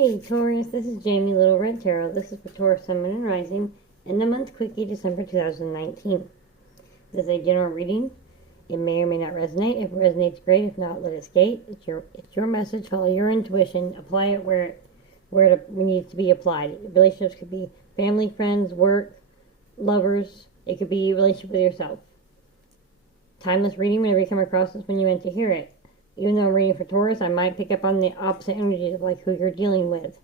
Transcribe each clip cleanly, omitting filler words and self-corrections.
Hey Taurus, this is Jamie Little Red Tarot. This is for Taurus Sun, Moon, and Rising in the month Quickie, December 2019. This is a general reading. It may or may not resonate. If it resonates, great. If not, let it skate. It's your message. Follow your intuition. Apply it where it needs to be applied. Relationships could be family, friends, work, lovers. It could be a relationship with yourself. Timeless reading. Whenever you come across this, when you meant to hear it. Even though I'm reading for Taurus, I might pick up on the opposite energies of like who you're dealing with.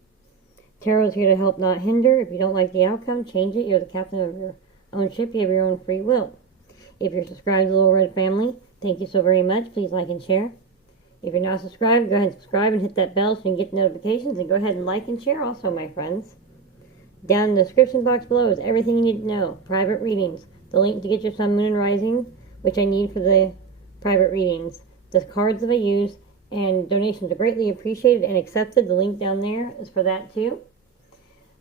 Tarot is here to help, not hinder. If you don't like the outcome, change it. You're the captain of your own ship. You have your own free will. If you're subscribed to the Little Red family, thank you so very much. Please like and share. If you're not subscribed, go ahead and subscribe and hit that bell so you can get notifications. And go ahead and like and share also, my friends. Down in the description box below is everything you need to know. Private readings. The link to get your Sun, Moon, and Rising, which I need for the private readings. The cards that I use, and donations are greatly appreciated and accepted. The link down there is for that too.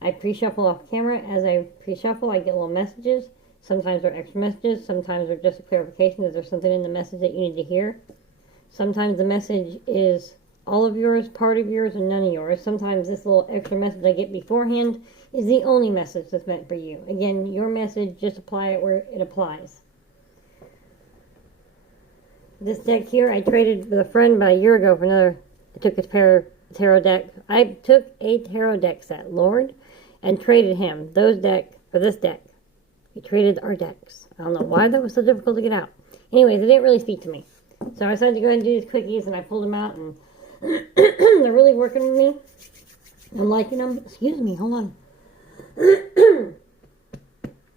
I pre-shuffle off camera. As I pre-shuffle, I get little messages. Sometimes they're extra messages. Sometimes they're just a clarification that there's something in the message that you need to hear. Sometimes the message is all of yours, part of yours, and none of yours. Sometimes this little extra message I get beforehand is the only message that's meant for you. Again, your message, just apply it where it applies. This deck here, I traded with a friend about a year ago for another. I took his tarot deck. I took a tarot deck set, Lord, and traded him those deck for this deck. We traded our decks. I don't know why that was so difficult to get out. Anyways, it didn't really speak to me. So I decided to go ahead and do these quickies, and I pulled them out, and they're really working with me. I'm liking them. Excuse me, hold on.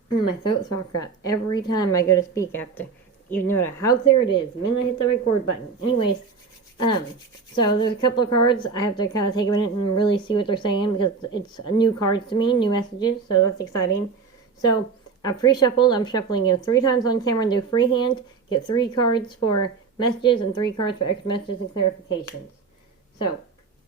My throat's all crap. Every time I go to speak, I have to, even no matter how clear it is, the minute I hit the record button. Anyways, so there's a couple of cards. I have to kind of take a minute and really see what they're saying because it's new cards to me, new messages, so that's exciting. So I pre-shuffled. I'm shuffling it 3 times on camera and do freehand. Get 3 cards for messages and 3 cards for extra messages and clarifications. So,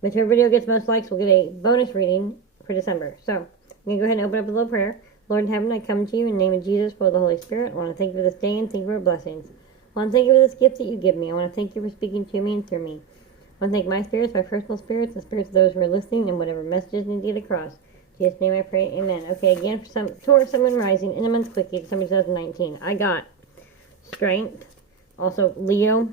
whichever video gets most likes will get a bonus reading for December. So, I'm going to go ahead and open up a little prayer. Lord in heaven, I come to you in the name of Jesus, for the Holy Spirit. I want to thank you for this day and thank you for your blessings. I want to thank you for this gift that you give me. I want to thank you for speaking to me and through me. I want to thank my spirits, my personal spirits, the spirits of those who are listening, and whatever messages need to get across. In Jesus' name I pray, amen. Okay, again, for some Taurus, Sun, Moon, Rising, in a month Quickie, December 2019. I got Strength, also Leo.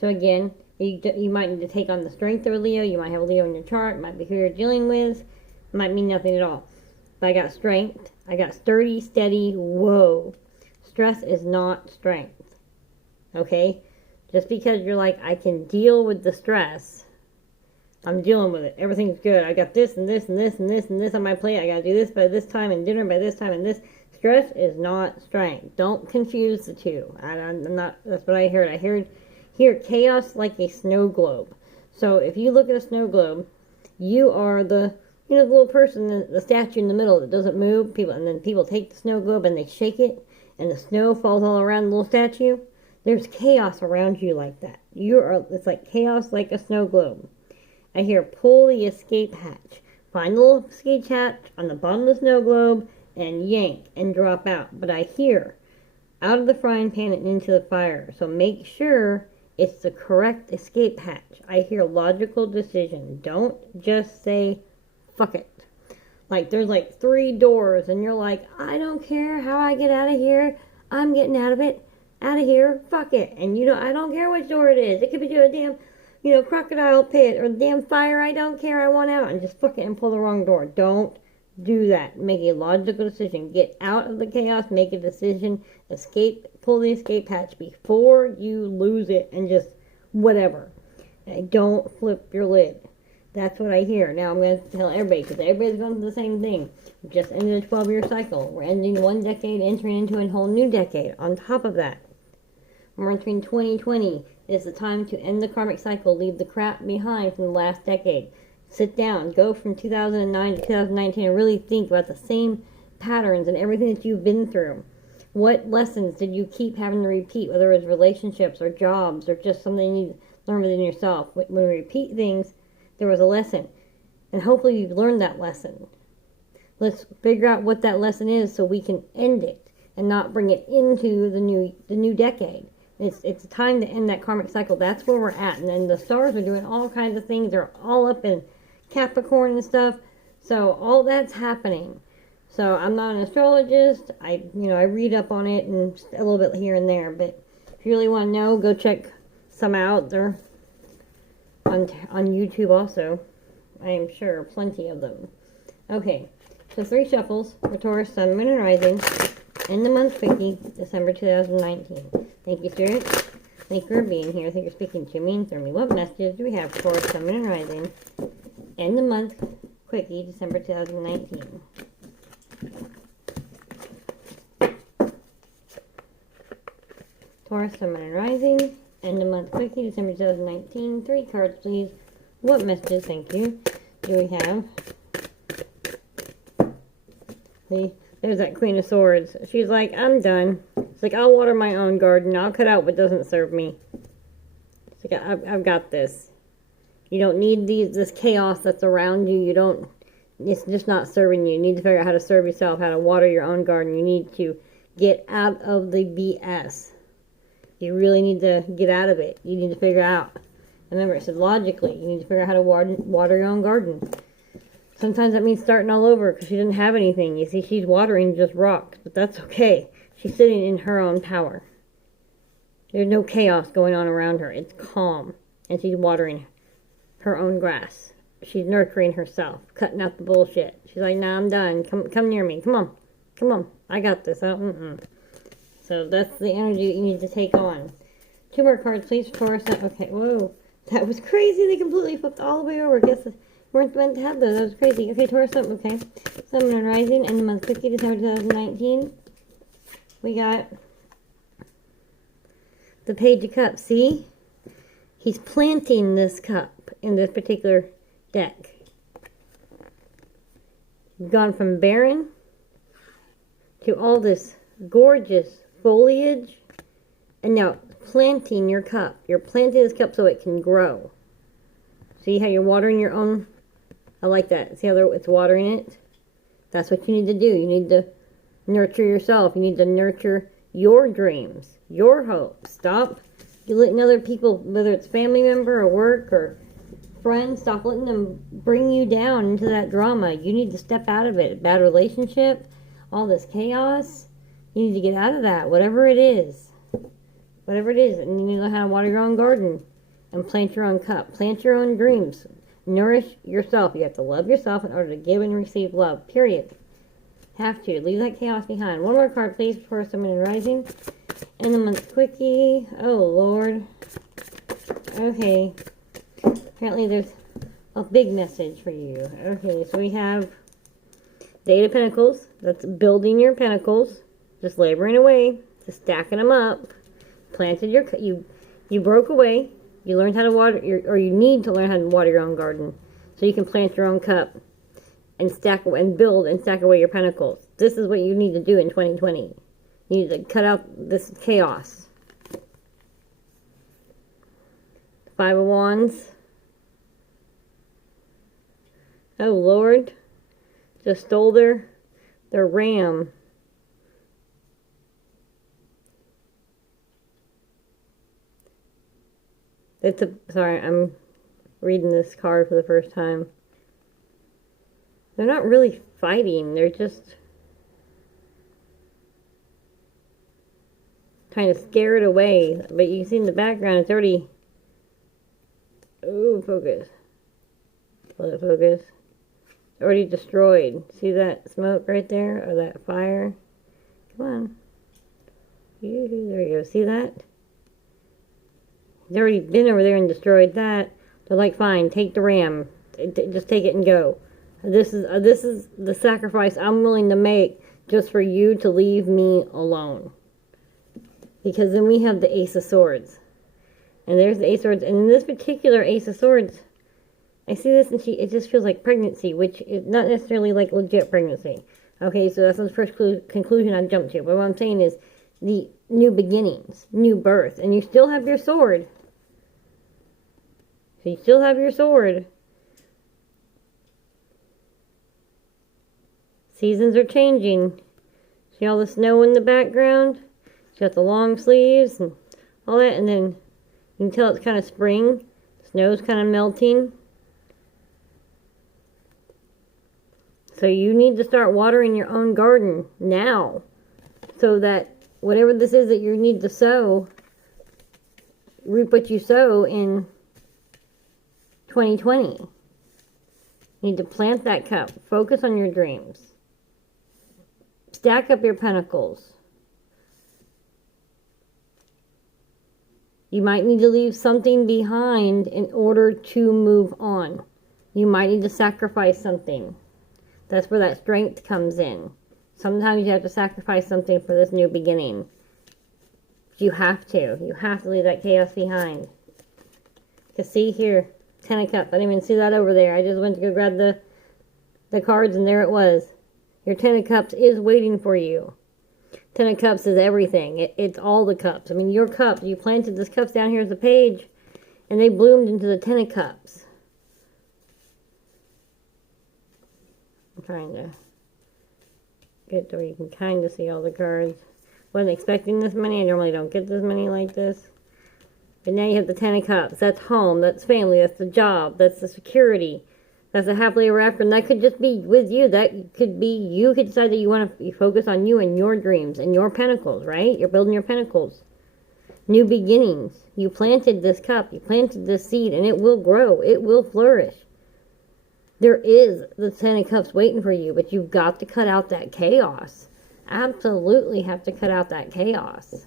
So again, you might need to take on the strength of a Leo. You might have a Leo in your chart. It might be who you're dealing with. It might mean nothing at all. But I got Strength. I got Sturdy, Steady, Whoa. Stress is not strength. Okay? Just because you're like, I can deal with the stress, I'm dealing with it. Everything's good. I got this and this and this and this and this on my plate. I got to do this by this time and dinner by this time and this. Stress is not strength. Don't confuse the two. I'm not, that's what I heard. I heard here, chaos like a snow globe. So if you look at a snow globe, you are the little person, the statue in the middle that doesn't move. And then people take the snow globe and they shake it, and the snow falls all around the little statue. There's chaos around you like that. It's like chaos like a snow globe. I hear pull the escape hatch. Find the little escape hatch on the bottom of the snow globe and yank and drop out. But I hear out of the frying pan and into the fire. So make sure it's the correct escape hatch. I hear logical decision. Don't just say, fuck it. Like, there's like 3 doors, and you're like, I don't care how I get out of here. I'm getting out of it. Out of here. Fuck it. And, I don't care which door it is. It could be to a damn, crocodile pit or the damn fire. I don't care. I want out. And just fuck it and pull the wrong door. Don't do that. Make a logical decision. Get out of the chaos. Make a decision. Escape. Pull the escape hatch before you lose it and just whatever. And don't flip your lid. That's what I hear. Now I'm going to tell everybody, because everybody's going through the same thing. We just ended a 12-year cycle. We're ending one decade, entering into a whole new decade. On top of that, we're entering 2020. It's the time to end the karmic cycle. Leave the crap behind from the last decade. Sit down. Go from 2009 to 2019 and really think about the same patterns and everything that you've been through. What lessons did you keep having to repeat, whether it was relationships or jobs or just something you need to learn within yourself? When we repeat things, there was a lesson. And hopefully you've learned that lesson. Let's figure out what that lesson is so we can end it and not bring it into the new decade. It's time to end that karmic cycle. That's where we're at. And then the stars are doing all kinds of things. They're all up in Capricorn and stuff. So all that's happening. So I'm not an astrologist. I read up on it and just a little bit here and there. But if you really want to know, go check some out. They're on YouTube also. I am sure plenty of them. Okay, so 3 shuffles for Taurus, Sun, Moon, and Rising. In the month Quickie, December 2019. Thank you, Spirit. Thank you for being here. Thank you for speaking to me and through me. What messages do we have for Taurus, Sun, Moon, and Rising? In the month Quickie, December 2019. Taurus, Sun, Moon, and Rising. End of month Quickie, December 2019. 3 cards, please. What messages, thank you, do we have? See, there's that Queen of Swords. She's like, I'm done. It's like, I'll water my own garden. I'll cut out what doesn't serve me. It's like, I've got this. You don't need this chaos that's around you. It's just not serving you. You need to figure out how to serve yourself, how to water your own garden. You need to get out of the BS. You really need to get out of it. You need to figure out. Remember, it said logically, you need to figure out how to water your own garden. Sometimes that means starting all over because she didn't have anything. You see, she's watering just rocks, but that's okay. She's sitting in her own power. There's no chaos going on around her. It's calm, and she's watering her own grass. She's nurturing herself, cutting out the bullshit. She's like, nah, I'm done. Come near me. Come on. I got this. So that's the energy that you need to take on. 2 more cards, please, for Taurus. Okay, whoa. That was crazy. They completely flipped all the way over. Guess we weren't meant to have those. That was crazy. Okay, Taurus, okay. Sun, Moon, and Rising, end of month Quickie, December 2019. We got the Page of Cups. See? He's planting this cup in this particular deck. You've gone from barren to all this gorgeous foliage, and now planting your cup. You're planting this cup so it can grow. See how you're watering your own? I like that. See how it's watering it? That's what you need to do. You need to nurture yourself. You need to nurture your dreams, your hopes. Stop letting other people, whether it's family member or work or friends, stop letting them bring you down into that drama. You need to step out of it. Bad relationship, all this chaos. You need to get out of that, whatever it is. Whatever it is. And you need to know how to water your own garden and plant your own cup. Plant your own dreams. Nourish yourself. You have to love yourself in order to give and receive love. Period. Have to. Leave that chaos behind. 1 more card, please, for Sun, Moon, and Rising. In the month Quickie. Oh, Lord. Okay. Apparently there's a big message for you. Okay, so we have the 8 of Pentacles. That's building your pentacles. Just laboring away. Just stacking them up. Planted your... You broke away. You learned how to water... you need to learn how to water your own garden. So you can plant your own cup. And stack... And build and stack away your pentacles. This is what you need to do in 2020. You need to cut out this chaos. 5 of Wands. Oh, Lord. Just stole their ram. Sorry, I'm reading this card for the first time. They're not really fighting. They're just kind of scared away. But you can see in the background, it's already... Ooh, focus. Let it focus. It's already destroyed. See that smoke right there? Or that fire? Come on. There we go. See that? They've already been over there and destroyed that. They're like, fine, take the ram. Just take it and go. This is the sacrifice I'm willing to make just for you to leave me alone. Because then we have the Ace of Swords. And there's the Ace of Swords. And in this particular Ace of Swords, I see this and it just feels like pregnancy, which is not necessarily like legit pregnancy. Okay, so that's the first conclusion I jumped to. But what I'm saying is the new beginnings, new birth. And you still have your sword. So you still have your sword. Seasons are changing. See all the snow in the background? She's got the long sleeves and all that. And then you can tell it's kind of spring. Snow's kind of melting. So you need to start watering your own garden now, so that whatever this is that you need to sow, reap what you sow in 2020. You need to plant that cup. Focus on your dreams. Stack up your pentacles. You might need to leave something behind in order to move on. You might need to sacrifice something. That's where that strength comes in. Sometimes you have to sacrifice something for this new beginning. You have to. You have to leave that chaos behind. Because see here, Ten of Cups. I didn't even see that over there. I just went to go grab the cards and there it was. Your Ten of Cups is waiting for you. Ten of Cups is everything. It's all the cups. I mean, your cups. You planted these cups down here as a page, and they bloomed into the Ten of Cups. I'm trying to get to where you can kind of see all the cards. Wasn't expecting this many. I normally don't get this many like this. But now you have the Ten of Cups. That's home. That's family. That's the job. That's the security. That's a happily ever after. And that could just be with you. That could be, you could decide that you want to focus on you and your dreams and your pentacles, right? You're building your pentacles. New beginnings. You planted this cup. You planted this seed, and it will grow. It will flourish. There is the Ten of Cups waiting for you, but you've got to cut out that chaos. Absolutely have to cut out that chaos.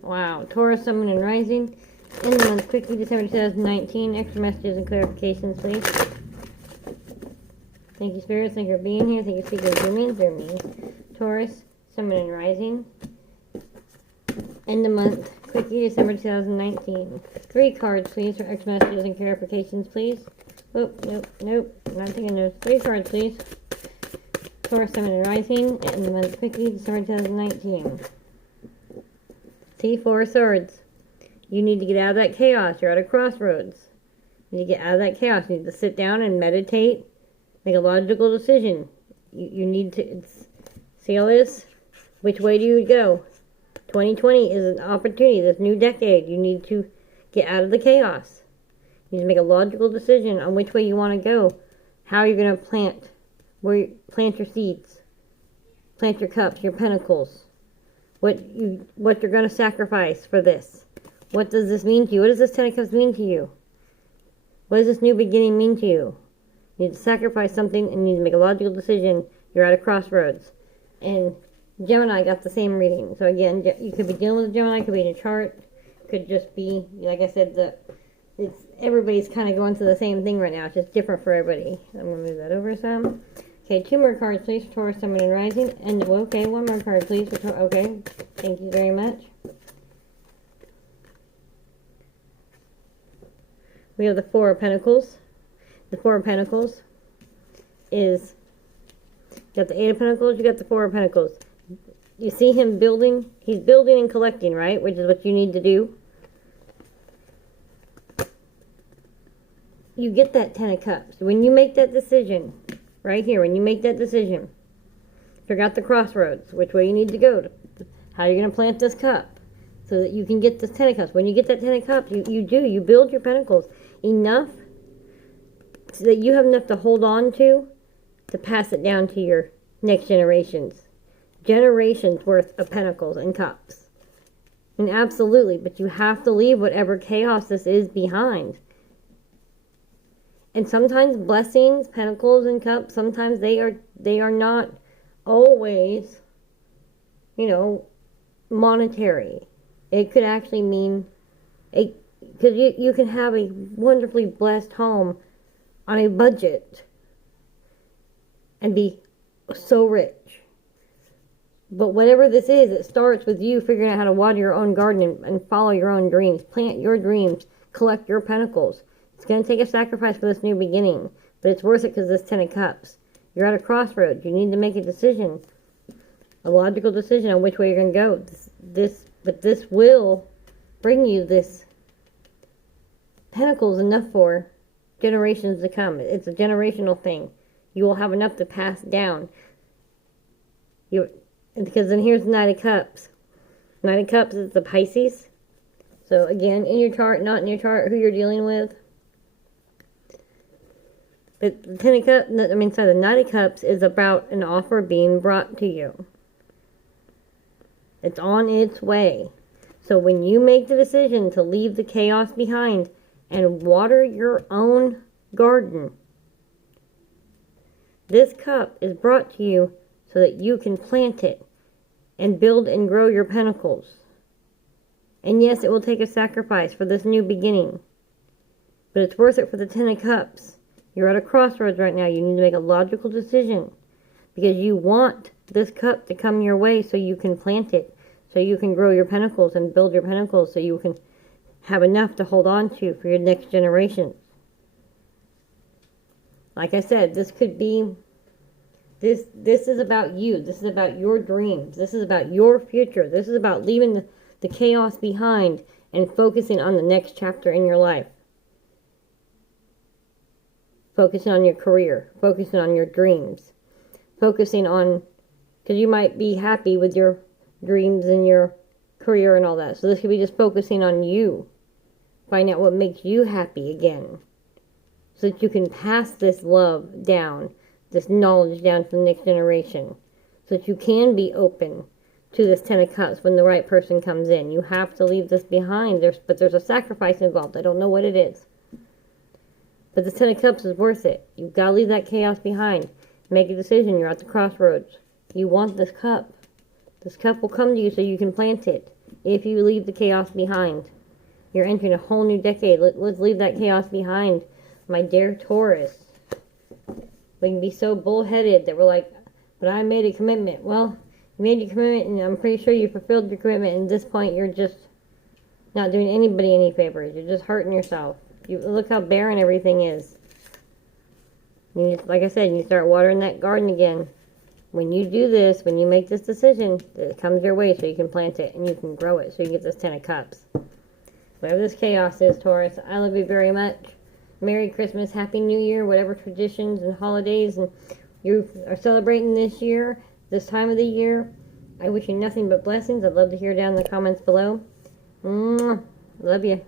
Wow. Taurus, Sun, Moon, and Rising. In the month, quickly, December 2019. Extra messages and clarifications, please. Thank you, Spirits. Thank you for being here. Thank you, speaking through me and through me. Taurus, Sun, Moon, and Rising. In the month, quickly, December 2019. 3 cards, please, for extra messages and clarifications, please. Oh, nope. I'm not taking those. 3 cards, please. Taurus, Sun, Moon, and Rising. In the month, quickly, December 2019. See, 4 swords. You need to get out of that chaos. You're at a crossroads. You need to get out of that chaos. You need to sit down and meditate. Make a logical decision. You need to see all this. Which way do you go? 2020 is an opportunity. This new decade. You need to get out of the chaos. You need to make a logical decision on which way you want to go. How you're going to plant. Where you plant your seeds. Plant your cups, your pentacles. What you're going to sacrifice for this. What does this mean to you? What does this Ten of Cups mean to you? What does this new beginning mean to you? You need to sacrifice something and you need to make a logical decision. You're at a crossroads. And Gemini got the same reading. So again, you could be dealing with a Gemini, could be in a chart. Could just be, like I said, everybody's kind of going through the same thing right now. It's just different for everybody. I'm going to move that over some. Okay, 2 more cards, please, for Taurus, Sun, Moon, and Rising. And, okay, 1 more card, please. Okay, thank you very much. We have the 4 of Pentacles. The 4 of Pentacles is, you got the 8 of Pentacles, you got the 4 of Pentacles. You see him building? He's building and collecting, right? Which is what you need to do. You get that 10 of Cups. When you make that decision, right here, when you make that decision, figure out the crossroads, which way you need to go, how you're going to plant this cup, so that you can get this 10 of Cups. When you get that 10 of Cups, you build your pentacles enough so that you have enough to hold on to pass it down to your next generations. Generations worth of pentacles and cups. And absolutely, but you have to leave whatever chaos this is behind. And sometimes blessings, pentacles, and cups, sometimes they are not always, monetary. It could actually mean, because you can have a wonderfully blessed home on a budget and be so rich. But whatever this is, it starts with you figuring out how to water your own garden and follow your own dreams. Plant your dreams. Collect your pentacles. It's going to take a sacrifice for this new beginning. But it's worth it because this 10 of Cups. You're at a crossroads. You need to make a decision. A logical decision on which way you're going to go. But this will bring you this pentacles enough for generations to come. It's a generational thing. You will have enough to pass down. Because then here's the Knight of Cups. Knight of Cups is the Pisces. So again, in your chart, not in your chart, who you're dealing with. The Ten of Cups, the Knight of Cups is about an offer being brought to you. It's on its way. So when you make the decision to leave the chaos behind and water your own garden, this cup is brought to you so that you can plant it and build and grow your pentacles. And yes, it will take a sacrifice for this new beginning, but it's worth it for the Ten of Cups. You're at a crossroads right now. You need to make a logical decision because you want this cup to come your way so you can plant it, so you can grow your pentacles and build your pentacles, so you can have enough to hold on to for your next generation. Like I said, this could be, this is about you. This is about your dreams. This is about your future. This is about leaving the chaos behind and focusing on the next chapter in your life. Focusing on your career. Focusing on your dreams. Focusing on, because you might be happy with your dreams and your career and all that. So this could be just focusing on you. Find out what makes you happy again. So that you can pass this love down, this knowledge down to the next generation. So that you can be open to this Ten of Cups when the right person comes in. You have to leave this behind. But there's a sacrifice involved. I don't know what it is. But the Ten of Cups is worth it. You've got to leave that chaos behind. Make a decision. You're at the crossroads. You want this cup. This cup will come to you so you can plant it. If you leave the chaos behind. You're entering a whole new decade. Let's leave that chaos behind. My dear Taurus. We can be so bullheaded that we're like, but I made a commitment. Well, you made your commitment and I'm pretty sure you fulfilled your commitment. And at this point, you're just not doing anybody any favors. You're just hurting yourself. Look how barren everything is. Like I said, you start watering that garden again. When you do this, when you make this decision, it comes your way so you can plant it and you can grow it so you can get this Ten of Cups. Whatever this chaos is, Taurus, I love you very much. Merry Christmas, Happy New Year, whatever traditions and holidays and you are celebrating this year, this time of the year. I wish you nothing but blessings. I'd love to hear down in the comments below. Love you.